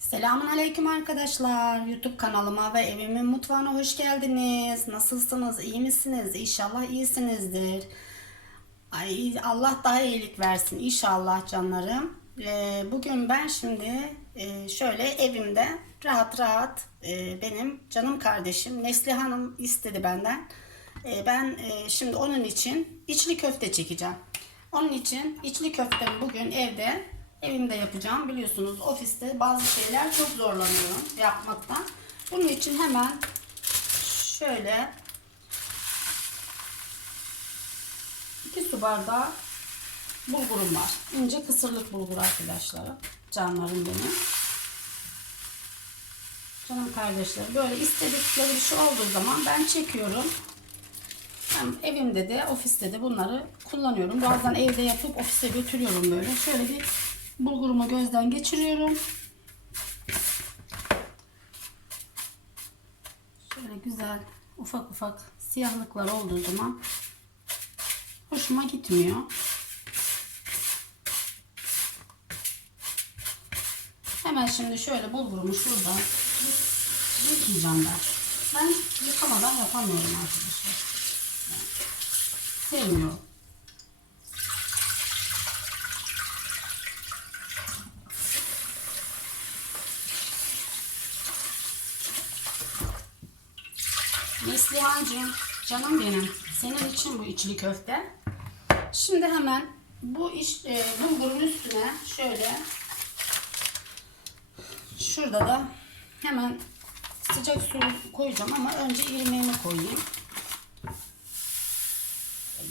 Selamun Aleyküm arkadaşlar. YouTube kanalıma ve evimin mutfağına hoş geldiniz. Nasılsınız? İyi misiniz? İnşallah iyisinizdir. Ay Allah daha iyilik versin inşallah canlarım. Ee, bugün ben şimdi e, şöyle evimde rahat rahat e, benim canım kardeşim Nesli Hanım istedi benden. E, ben e, şimdi onun için içli köfte çekeceğim. Onun için içli köftemi bugün evde evimde yapacağım. Biliyorsunuz ofiste bazı şeyler çok zorlanıyorum yapmaktan. Bunun için hemen şöyle 2 su bardağı bulgurum var. İnce kısırlık bulgur arkadaşlar. Canlarım benim. Canım kardeşlerim. Böyle istedikleri bir şey olduğu zaman ben çekiyorum. Hem evimde de ofiste de bunları kullanıyorum. Bazen evde yapıp ofise götürüyorum böyle. Şöyle bir bulgurumu gözden geçiriyorum. Şöyle güzel ufak ufak siyahlıklar olduğu zaman hoşuma gitmiyor. Hemen şimdi şöyle bulgurumu şuradan yıkayacağım ben. Ben yıkamadan yapamıyorum arkadaşlar. Sevmiyorum. Neslihancığım, canım benim. Senin için bu içli köfte. Şimdi hemen bu iş, e, bulgurun üstüne şöyle şurada da hemen sıcak su koyacağım ama önce irmiğimi koyayım.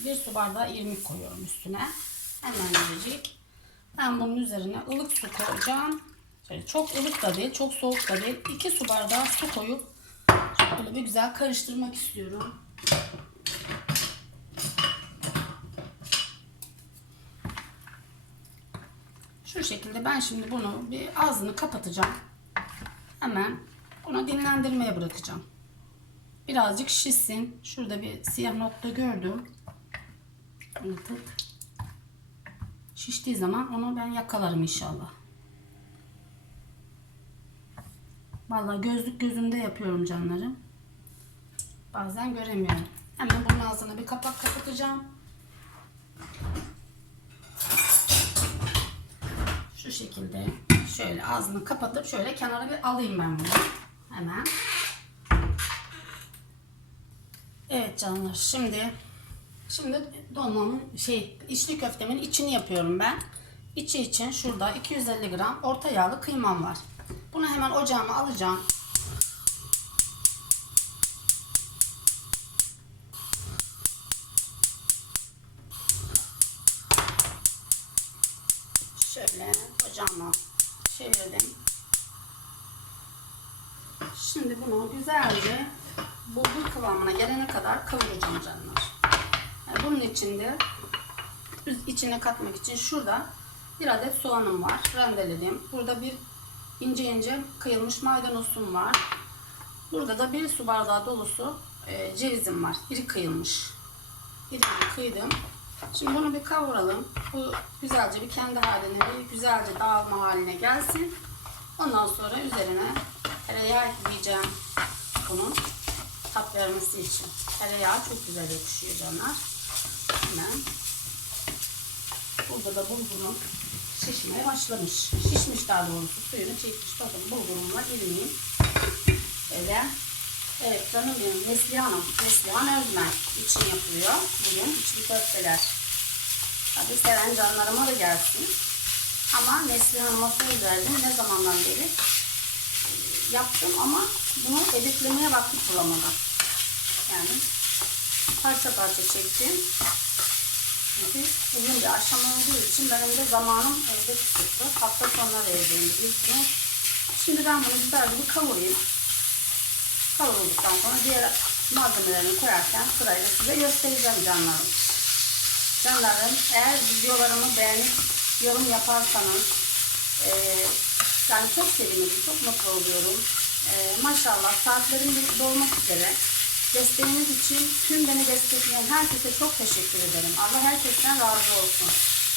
Bir su bardağı irmik koyuyorum üstüne. Hemen gelecek. Ben bunun üzerine ılık su koyacağım. Şöyle çok ılık da değil, çok soğuk da değil. 2 su bardağı su koyup Böyle bir güzel karıştırmak istiyorum. Şu şekilde ben şimdi bunu bir ağzını kapatacağım. Hemen bunu dinlendirmeye bırakacağım. Birazcık şişsin. Şurada bir siyah nokta gördüm. Bunu tık. Şiştiği zaman onu ben yakalarım inşallah. Vallahi gözlük gözümde yapıyorum canlarım. Bazen göremiyorum. Hemen bunun ağzına bir kapak kapatacağım. Şu şekilde şöyle ağzını kapatıp şöyle kenara bir alayım ben bunu. Hemen. Evet canlar şimdi şimdi dolmamın şey içli köftemin içini yapıyorum ben. İçi için şurada 250 gram orta yağlı kıymam var. Bunu hemen ocağıma alacağım. Şöyle ocağıma çevirdim. Şimdi bunu güzelce bulgur kıvamına gelene kadar kavuracağım canlar. Yani bunun için de içine katmak için şurada bir adet soğanım var. Rendeledim. Burada bir ince ince kıyılmış maydanozum var. Burada da bir su bardağı dolusu e, cevizim var. İri kıyılmış. İri kıydım. Şimdi bunu bir kavuralım. Bu güzelce bir kendi haline bir güzelce dağılma haline gelsin. Ondan sonra üzerine tereyağı ekleyeceğim bunun tat vermesi için. Tereyağı çok güzel yakışıyor canlar. Hemen burada da bulgurum şişmeye başlamış. Şişmiş daha doğrusu suyunu çekmiş. Bakın bulgurumla irmiyim. Böyle. Evet canım benim Neslihan'ım. Neslihan Özmen için yapılıyor. Bugün içli köfteler. Tabi seven canlarıma da gelsin. Ama Neslihan'ıma söz verdim. Ne zamandan beri e, yaptım ama bunu editlemeye vakit bulamadım. Yani parça parça çektim. Çünkü uzun bir aşama olduğu için benim de zamanım evde kısıtlı. Hafta sonları evdeyim biliyorsunuz. Şimdi ben bunu güzel bir kavurayım. Kavrulduktan sonra diğer malzemelerini koyarken sırayla size göstereceğim canlarım. Canlarım eğer videolarımı beğenip yorum yaparsanız e, yani çok sevinirim, çok mutlu oluyorum. E, maşallah saatlerim bir dolmak üzere. Desteğiniz için tüm beni destekleyen herkese çok teşekkür ederim. Allah herkesten razı olsun.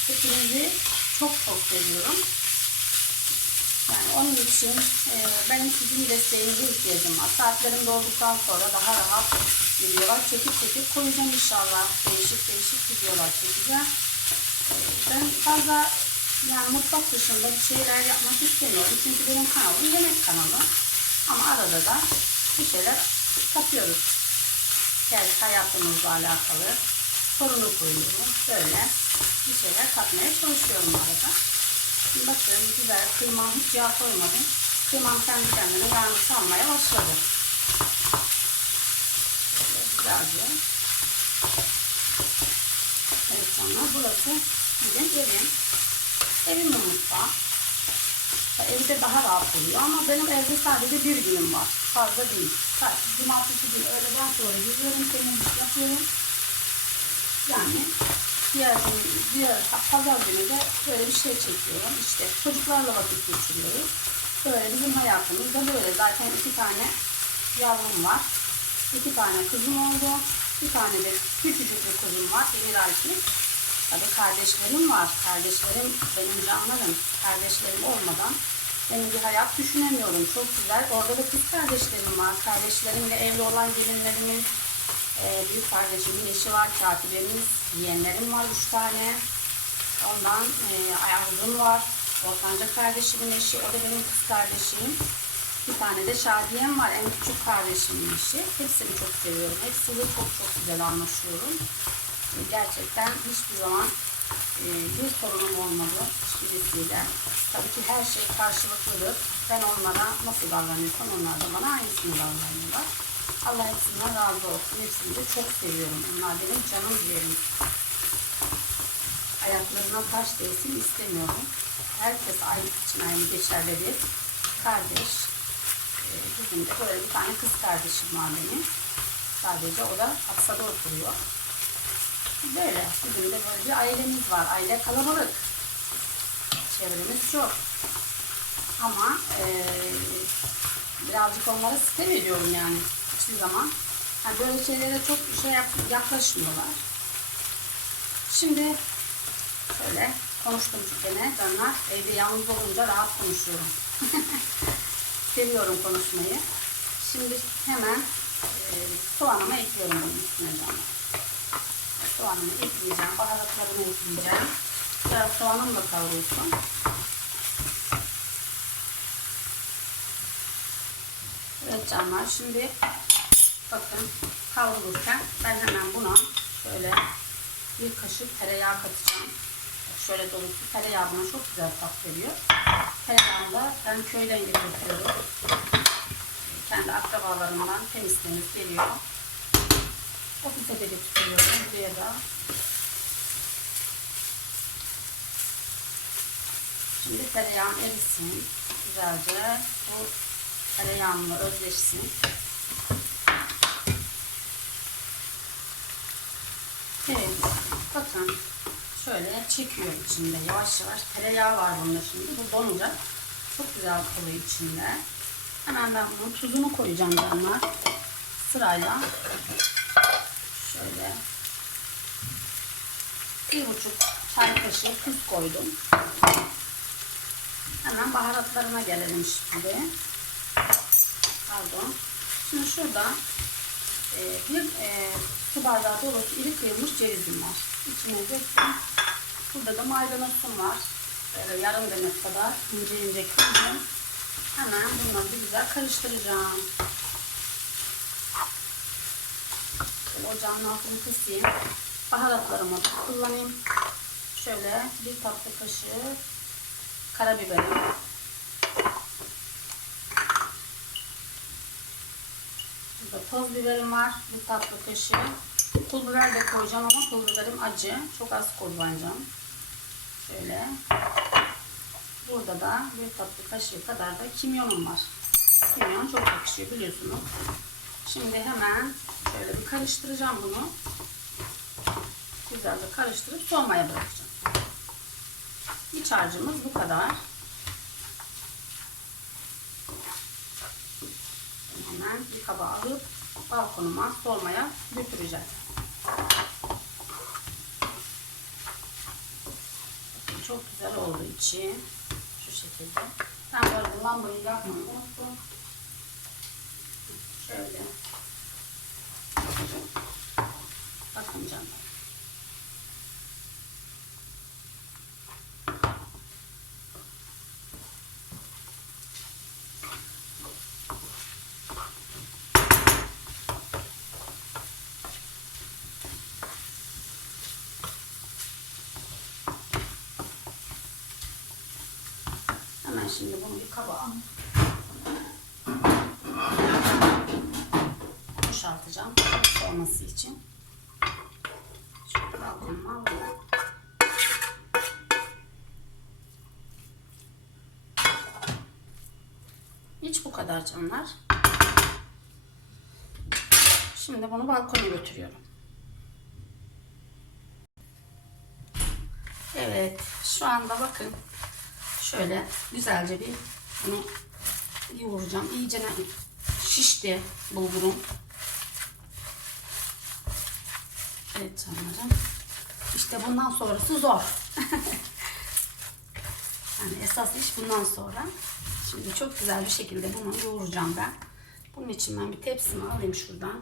Hepinizi çok çok seviyorum. Yani onun için e, benim sizin desteğinizi ihtiyacım var. Saatlerim dolduktan sonra daha rahat videolar çekip çekip koyacağım inşallah. Değişik değişik videolar çekeceğim. E, ben fazla yani mutfak dışında bir şeyler yapmak istemiyorum. Çünkü benim kanalım yemek kanalı. Ama arada da bir şeyler katıyoruz. Yani hayatımızla alakalı sorunu koyuyorum. Böyle bir şeyler katmaya çalışıyorum arada. Bakın güzel kıymam hiç yağ koymadım. Kıymam kendi kendine yağını salmaya başladı. Böyle güzelce. Evet canlar burası bizim evim. Evimin mutfağı. Evde daha rahat oluyor ama benim evde sadece bir günüm var. Fazla değil. Sadece cumartesi günü öğleden sonra gidiyorum, temizlik yapıyorum. Yani diğer gün, diğer pazar günü de böyle bir şey çekiyorum. İşte çocuklarla vakit geçiriyoruz. Böyle bizim hayatımız da böyle. Zaten iki tane yavrum var. İki tane kızım oldu. Bir tane de küçücük bir kızım var. Emir Alp'i. Tabii kardeşlerim var. Kardeşlerim benim canlarım. Kardeşlerim olmadan benim bir hayat düşünemiyorum. Çok güzel. Orada da kız kardeşlerim var. Kardeşlerimle evli olan gelinlerimin e, büyük kardeşimin eşi var. Katibemiz. Yeğenlerim var üç tane. Ondan e, Arzum var. Ortanca kardeşimin eşi. O da benim kız kardeşim. Bir tane de Şadiyem var. En küçük kardeşimin eşi. Hepsini çok seviyorum. Hepsiyle çok çok güzel anlaşıyorum. Gerçekten hiçbir zaman e, bir sorunum olmadı hiçbirisiyle. Tabii ki her şey karşılıklıdır. Ben onlara nasıl davranıyorsam onlar da bana aynısını davranıyorlar. Allah hepsinden razı olsun. Hepsini de çok seviyorum. Onlar benim canım ciğerim. Ayaklarına taş değsin istemiyorum. Herkes aynı için aynı geçerlidir. Kardeş. E, bizim de böyle bir tane kız kardeşim var benim. Sadece o da Aksa'da oturuyor. Böyle. Bizim de böyle bir ailemiz var. Aile kalabalık. Çevremiz çok. Ama eee, birazcık onlara sitem ediyorum yani. Hiçbir zaman. Yani böyle şeylere çok şey yaklaşmıyorlar. Şimdi şöyle konuştum çünkü ne canlar. Evde yalnız olunca rahat konuşuyorum. Seviyorum konuşmayı. Şimdi hemen eee soğanımı ekliyorum bunun canlar soğanımı ekleyeceğim. Baharatlarımı ekleyeceğim. Biraz soğanım da kavrulsun. Evet canlar şimdi bakın kavrulurken ben hemen buna şöyle bir kaşık tereyağı katacağım. Şöyle dolusu tereyağı buna çok güzel tat veriyor. Tereyağını da ben köyden getiriyorum. Kendi akrabalarımdan temizlenip geliyor. Ofise de getiriyorum buraya da. Şimdi tereyağım erisin. Güzelce bu tereyağımla özleşsin. Evet. Bakın şöyle çekiyor içinde yavaş yavaş. Tereyağı var bunda şimdi. Bu donacak. Çok güzel kalıyor içinde. Hemen ben bunun tuzunu koyacağım canlar. Sırayla şöyle bir buçuk çay kaşığı tuz koydum. Hemen baharatlarına gelelim şimdi. Pardon. Şimdi şurada e, bir e, su bardağı dolusu iri kıyılmış cevizim var. İçine döktüm. Burada da maydanozum var. Böyle yarım demet kadar ince ince kıydım. Hemen bunları bir güzel karıştıracağım. Ocağın altını kısayım. Baharatlarımı kullanayım. Şöyle bir tatlı kaşığı karabiberim. Burada toz biberim var. Bir tatlı kaşığı. Pul biber de koyacağım ama pul biberim acı. Çok az kullanacağım. Şöyle. Burada da bir tatlı kaşığı kadar da kimyonum var. Kimyon çok yakışıyor biliyorsunuz. Şimdi hemen şöyle bir karıştıracağım bunu. Güzelce karıştırıp soğumaya bırakacağım. İç harcımız bu kadar. Hemen bir kaba alıp balkonuma soğumaya götüreceğim. Çok güzel oldu içi. Şu şekilde. Ben böyle lambayı yakmayı unuttum. Şöyle. Bakın canım. Hemen şimdi bunu bir kaba al. Boşaltacağım olması için. Şöyle balkonuma. Hiç bu kadar canlar. Şimdi bunu balkona götürüyorum. Evet, şu anda bakın şöyle güzelce bir bunu yoğuracağım. İyice şişti bulgurum. Evet canlarım. İşte bundan sonrası zor. yani esas iş bundan sonra. Şimdi çok güzel bir şekilde bunu yoğuracağım ben. Bunun için ben bir tepsimi alayım şuradan.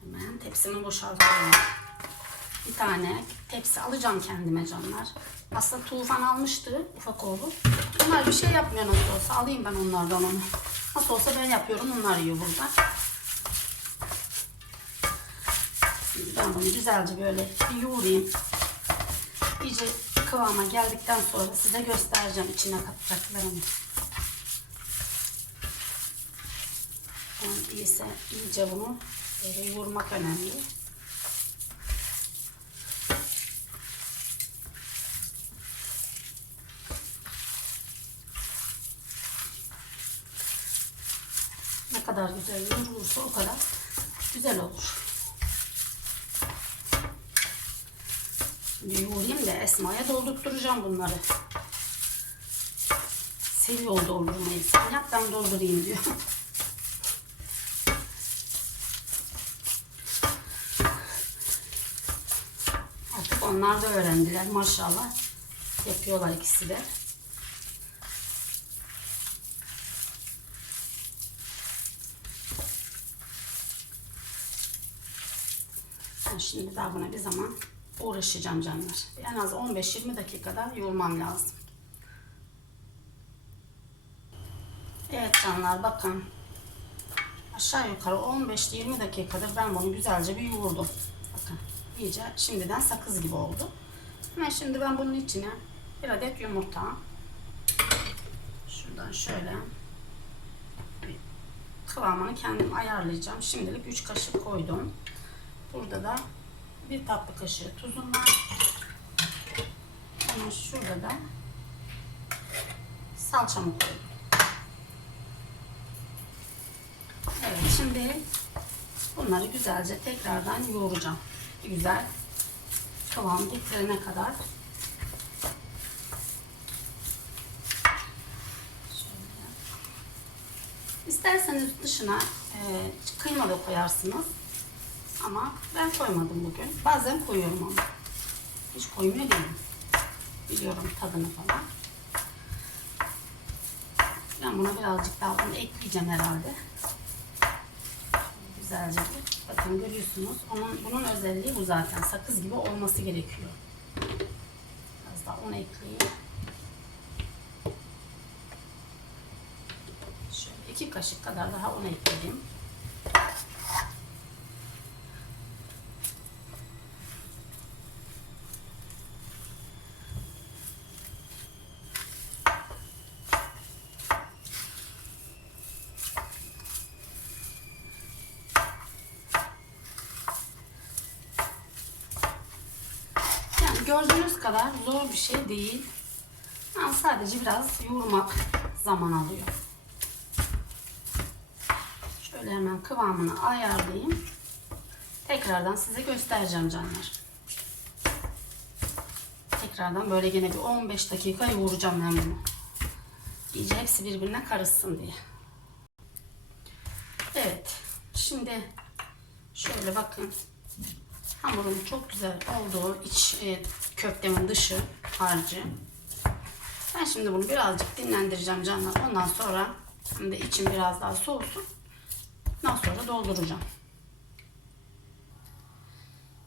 Hemen tepsimi boşaltıyorum. Bir tane tepsi alacağım kendime canlar. Aslında tufan almıştı ufak oğlu. Bunlar bir şey yapmıyor nasıl olsa. Alayım ben onlardan onu. Nasıl olsa ben yapıyorum. Onlar yiyor burada. Ben bunu güzelce böyle bir yoğurayım. İyice kıvama geldikten sonra size göstereceğim içine katacaklarımı. Yani iyiyse iyice bunu böyle yoğurmak önemli. Ne kadar güzel yoğurulursa o kadar güzel olur. Şimdi yoğurayım da Esma'ya doldurtturacağım bunları. Seviyor doldurmayı. Sen yap ben doldurayım diyor. Artık onlar da öğrendiler maşallah. Yapıyorlar ikisi de. Ben şimdi daha buna bir zaman uğraşacağım canlar. En az 15-20 dakikada yoğurmam lazım. Evet canlar bakın. Aşağı yukarı 15-20 dakikadır ben bunu güzelce bir yoğurdum. Bakın iyice şimdiden sakız gibi oldu. Hemen şimdi ben bunun içine bir adet yumurta. Şuradan şöyle kıvamını kendim ayarlayacağım. Şimdilik 3 kaşık koydum. Burada da bir tatlı kaşığı tuzum var. Hemen şurada da salçamı koydum. Evet şimdi bunları güzelce tekrardan yoğuracağım. Güzel kıvam getirene kadar. Şöyle. İsterseniz dışına e, kıyma da koyarsınız. Ama ben koymadım bugün. Bazen koyuyorum ama. Hiç koymuyor değilim. Biliyorum tadını falan. Ben buna birazcık daha un ekleyeceğim herhalde. Güzelce bir. Bakın görüyorsunuz. Onun, bunun özelliği bu zaten. Sakız gibi olması gerekiyor. Biraz daha un ekleyeyim. Şöyle iki kaşık kadar daha un ekledim. Yani gördüğünüz kadar zor bir şey değil. Yani sadece biraz yoğurmak zaman alıyor. Şöyle hemen kıvamını ayarlayayım. Tekrardan size göstereceğim canlar. Tekrardan böyle gene bir 15 dakika yoğuracağım ben bunu. İyice hepsi birbirine karışsın diye. Evet. Şimdi şöyle bakın. Hamurum çok güzel oldu. İç e, köftemin dışı harcı. Ben şimdi bunu birazcık dinlendireceğim canlar. Ondan sonra şimdi içim biraz daha soğusun. Ondan sonra dolduracağım.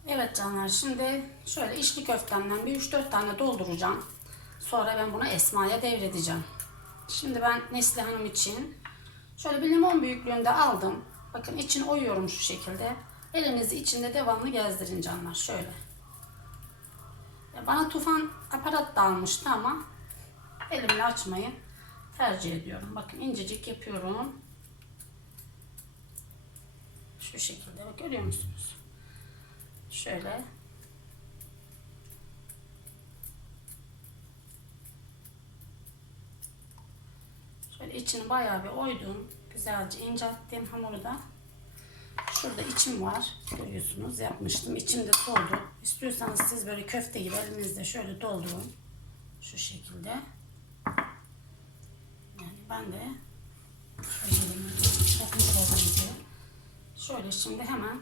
Evet canlar şimdi şöyle içli köftemden bir 3-4 tane dolduracağım. Sonra ben bunu Esma'ya devredeceğim. Şimdi ben Neslihan'ım için şöyle bir limon büyüklüğünde aldım. Bakın içini oyuyorum şu şekilde. Elinizi içinde devamlı gezdirin canlar. Şöyle. Bana tufan aparat da ama elimle açmayı tercih ediyorum. Bakın incecik yapıyorum. Şu şekilde bak görüyor musunuz? Şöyle. Şöyle içini bayağı bir oydum. Güzelce incelttim hamuru da. Şurada içim var. Görüyorsunuz yapmıştım. İçim de soldu. İstiyorsanız siz böyle köfte gibi elinizde şöyle doldurun. Şu şekilde. Yani ben de. Şöyle şimdi hemen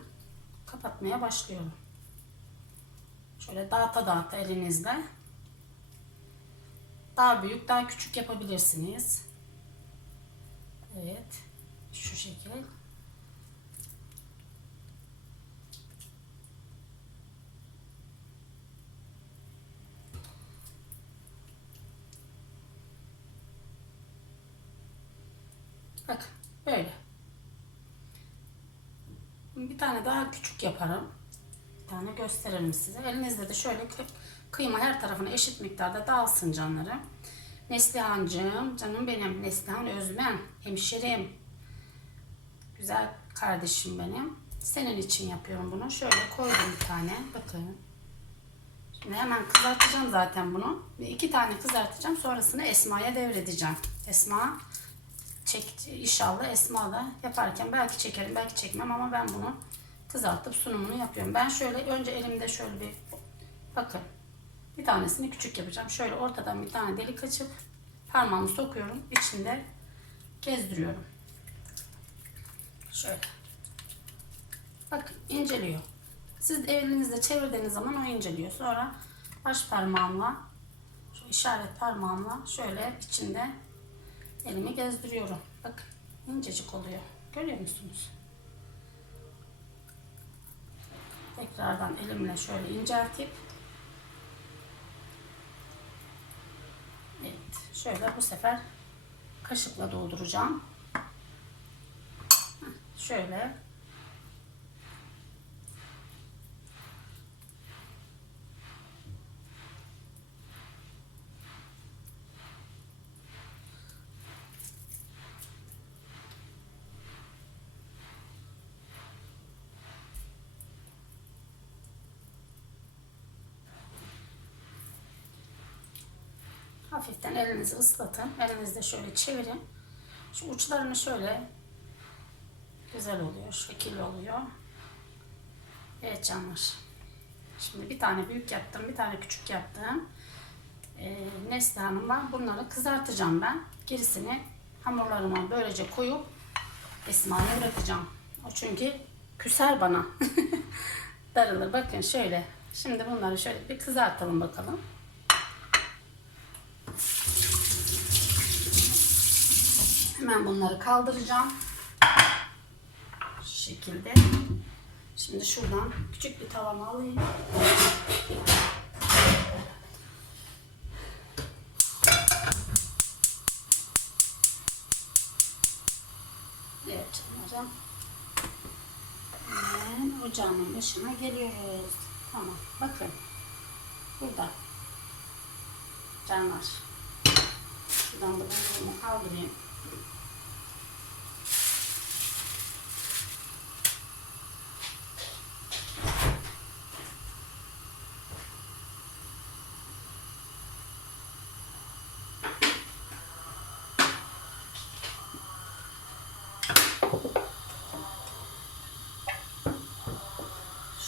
kapatmaya başlıyorum. Şöyle dağıta dağıta elinizle. Daha büyük, daha küçük yapabilirsiniz. Evet. Şu şekil. Bak böyle. Bir tane daha küçük yaparım. Bir tane gösteririm size. Elinizde de şöyle kı- kıyma her tarafına eşit miktarda dağılsın canlarım. Neslihan'cığım, canım benim. Neslihan Özmen, hemşerim. Güzel kardeşim benim. Senin için yapıyorum bunu. Şöyle koydum bir tane. Bakın. Şimdi hemen kızartacağım zaten bunu. Bir iki tane kızartacağım. Sonrasını Esma'ya devredeceğim. Esma çek inşallah Esma da yaparken belki çekerim belki çekmem ama ben bunu kızartıp sunumunu yapıyorum. Ben şöyle önce elimde şöyle bir bakın bir tanesini küçük yapacağım. Şöyle ortadan bir tane delik açıp parmağımı sokuyorum. içinde gezdiriyorum. Şöyle. Bakın inceliyor. Siz elinizde çevirdiğiniz zaman o inceliyor. Sonra baş parmağımla şu işaret parmağımla şöyle içinde elimi gezdiriyorum. Bakın incecik oluyor. Görüyor musunuz? Tekrardan elimle şöyle inceltip Evet. Şöyle bu sefer kaşıkla dolduracağım. Şöyle Hafiften elinizi ıslatın. Elinizde şöyle çevirin. Şu uçlarını şöyle güzel oluyor. Şekil oluyor. Evet canlar. Şimdi bir tane büyük yaptım. Bir tane küçük yaptım. Ee, Neslihan'ıma bunları kızartacağım ben. Gerisini hamurlarıma böylece koyup Esma'ya bırakacağım. O çünkü küser bana. Darılır. Bakın şöyle. Şimdi bunları şöyle bir kızartalım bakalım. Hemen bunları kaldıracağım. Şu şekilde. Şimdi şuradan küçük bir tavamı alayım. Evet canlarım. Hemen başına geliyoruz. Tamam. Bakın. Burada. Canlar. Şuradan da bunu kaldırayım.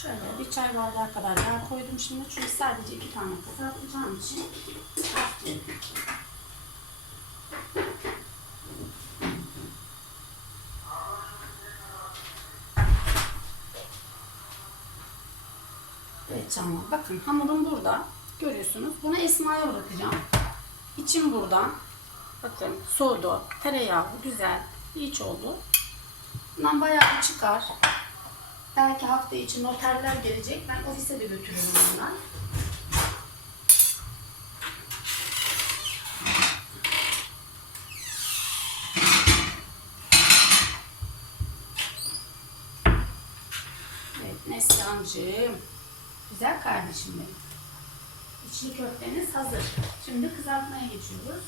Şöyle bir çay bardağı kadar yağ koydum şimdi. Çünkü sadece iki tane kızartacağım için. Evet canlar bakın hamurum burada. Görüyorsunuz. Bunu Esma'ya bırakacağım. İçim buradan. Bakın soğudu. Tereyağı güzel. iç oldu. Bundan bayağı bir çıkar. Belki hafta içi noterler gelecek. Ben ofise de götürürüm bunlar. Evet Neslihan'cığım. Güzel kardeşim benim. İçli köfteniz hazır. Şimdi kızartmaya geçiyoruz.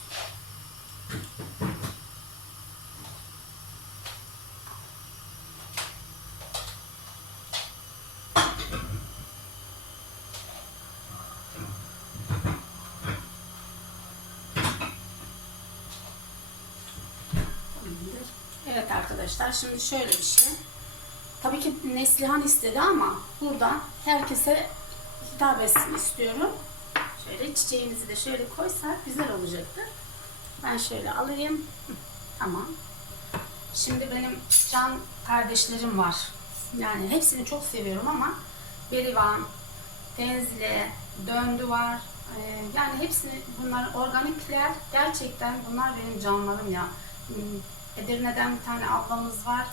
Tamamdır. Evet arkadaşlar şimdi şöyle bir şey. Tabii ki Neslihan istedi ama burada herkese hitap etsin istiyorum. Şöyle çiçeğimizi de şöyle koysak güzel olacaktır. Ben şöyle alayım. Tamam. Şimdi benim can kardeşlerim var. Yani hepsini çok seviyorum ama Berivan, Tenzile, Döndü var. Ee, yani hepsini bunlar organikler. Gerçekten bunlar benim canlarım ya. Edirne'den bir tane ablamız var.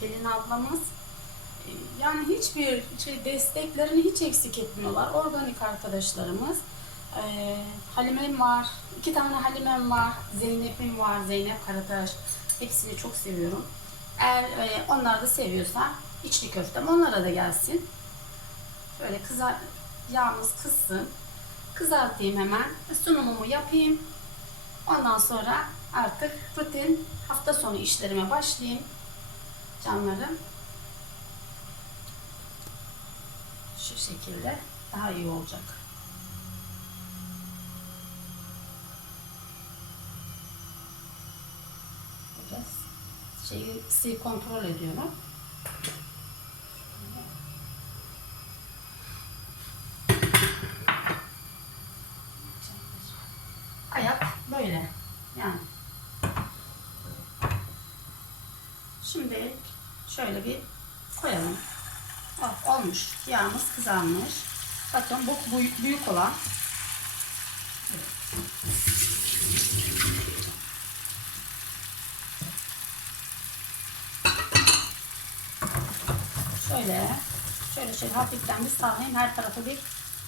Gelin ablamız. Ee, Yani hiçbir şey desteklerini hiç eksik etmiyorlar. Organik arkadaşlarımız. Ee, Halimem var. iki tane Halimem var. Zeynep'im var. Zeynep Karataş. Hepsini çok seviyorum. Eğer e, onlar da seviyorsa içli köftem onlara da gelsin. Şöyle kızar, yağımız kızsın. Kızartayım hemen. Sunumumu yapayım. Ondan sonra artık rutin hafta sonu işlerime başlayayım. Canlarım. Şu şekilde daha iyi olacak. Biraz şeyi kontrol ediyorum. Ayak böyle. Yani. Şimdi şöyle bir koyalım. Oh, olmuş. Yağımız kızarmış. Bakın bu bu- büyük olan. Şöyle, şöyle şöyle hafiften bir sallayayım. Her tarafı bir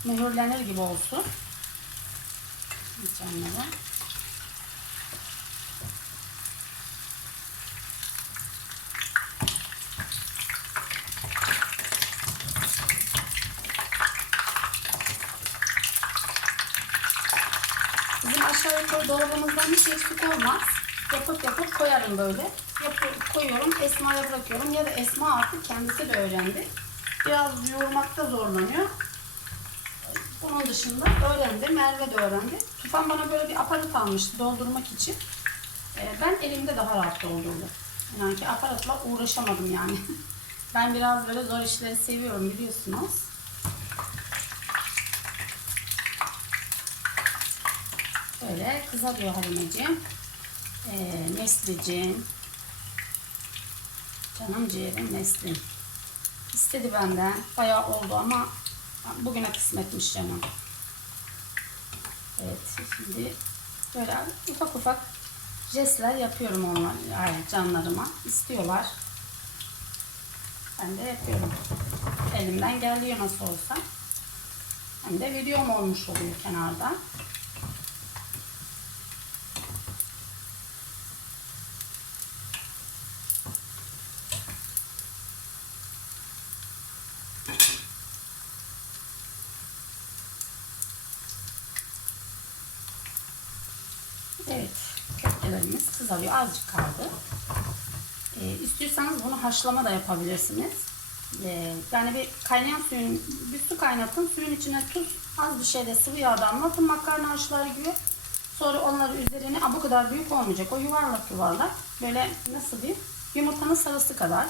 mühürlenir gibi olsun. Canlara. Bizim aşağı yukarı dolabımızdan hiç eksik olmaz. Yapıp yapıp koyarım böyle. Yapıp koyuyorum, Esma'ya bırakıyorum. Ya da Esma artık kendisi de öğrendi. Biraz yoğurmakta zorlanıyor. Onun dışında öğrendi, Merve de öğrendi. Tufan bana böyle bir aparat almıştı doldurmak için. Ee, ben elimde daha rahat doldurdum. Yani ki aparatla uğraşamadım yani. ben biraz böyle zor işleri seviyorum biliyorsunuz. Böyle kızarıyor Halimeciğim. Ee, Nesli'ciğim. Canım ciğerim Nesli. İstedi benden. Bayağı oldu ama bugüne kısmetmiş canım. Evet şimdi böyle ufak ufak jestler yapıyorum onlar yani canlarıma. İstiyorlar. Ben de yapıyorum. Elimden geliyor nasıl olsa. Hem de videom olmuş oluyor kenarda. Evet, köftelerimiz kızarıyor. Azıcık kaldı. Ee, istiyorsanız bunu haşlama da yapabilirsiniz. Ee, yani bir kaynayan suyun, bir su kaynatın. Suyun içine tuz, az bir şey de sıvı yağ damlatın makarna haşlar gibi. Sonra onları üzerine, Aa, bu kadar büyük olmayacak. O yuvarlak yuvarlak. Böyle nasıl diyeyim? Yumurtanın sarısı kadar.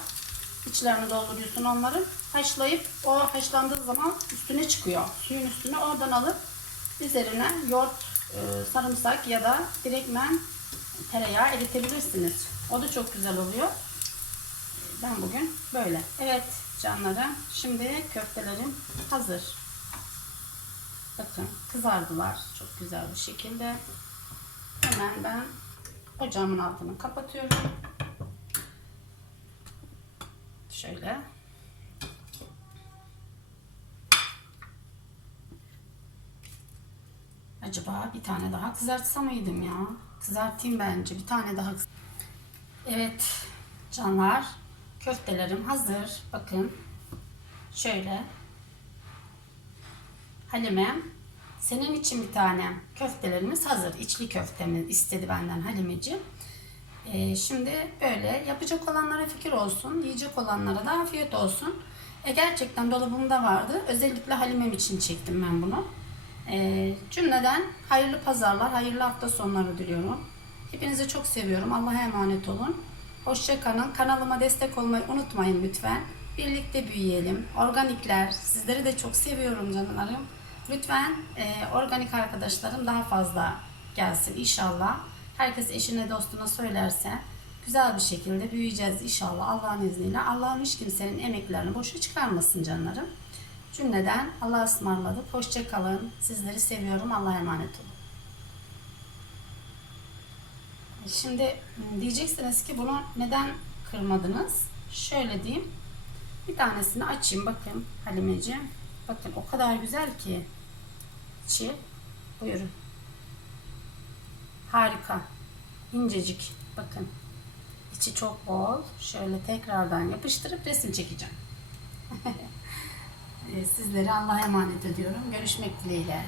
İçlerini dolduruyorsun onları. Haşlayıp o haşlandığı zaman üstüne çıkıyor. Suyun üstüne oradan alıp üzerine yoğurt, sarımsak ya da direktmen tereyağı eritebilirsiniz. O da çok güzel oluyor. Ben bugün böyle. Evet canlarım. Şimdi köftelerim hazır. Bakın kızardılar. Çok güzel bir şekilde. hemen ben ocağımın altını kapatıyorum. Şöyle. Acaba bir tane daha kızartsa mıydım ya? Kızartayım bence. Bir tane daha. Evet canlar. Köftelerim hazır. Bakın. Şöyle. Halimem. Senin için bir tane köftelerimiz hazır. İçli köftemi istedi benden Halimeciğim. Ee, şimdi böyle yapacak olanlara fikir olsun, yiyecek olanlara da afiyet olsun. E, gerçekten dolabımda vardı. Özellikle Halimem için çektim ben bunu. E, cümleden hayırlı pazarlar, hayırlı hafta sonları diliyorum. Hepinizi çok seviyorum. Allah'a emanet olun. Hoşçakalın. Kanalıma destek olmayı unutmayın lütfen. Birlikte büyüyelim. Organikler. Sizleri de çok seviyorum canlarım. Lütfen e, organik arkadaşlarım daha fazla gelsin inşallah. Herkes eşine dostuna söylerse güzel bir şekilde büyüyeceğiz inşallah Allah'ın izniyle. Allah'ım hiç kimsenin emeklerini boşa çıkarmasın canlarım. Cümleden Allah'a ısmarladık. Hoşça kalın. Sizleri seviyorum. Allah'a emanet olun. Şimdi diyeceksiniz ki bunu neden kırmadınız? Şöyle diyeyim. Bir tanesini açayım bakın Halimeciğim. Bakın o kadar güzel ki içi. Buyurun. Harika. İncecik. Bakın. İçi çok bol. Şöyle tekrardan yapıştırıp resim çekeceğim. Ee, Sizleri Allah'a emanet ediyorum. Görüşmek dileğiyle.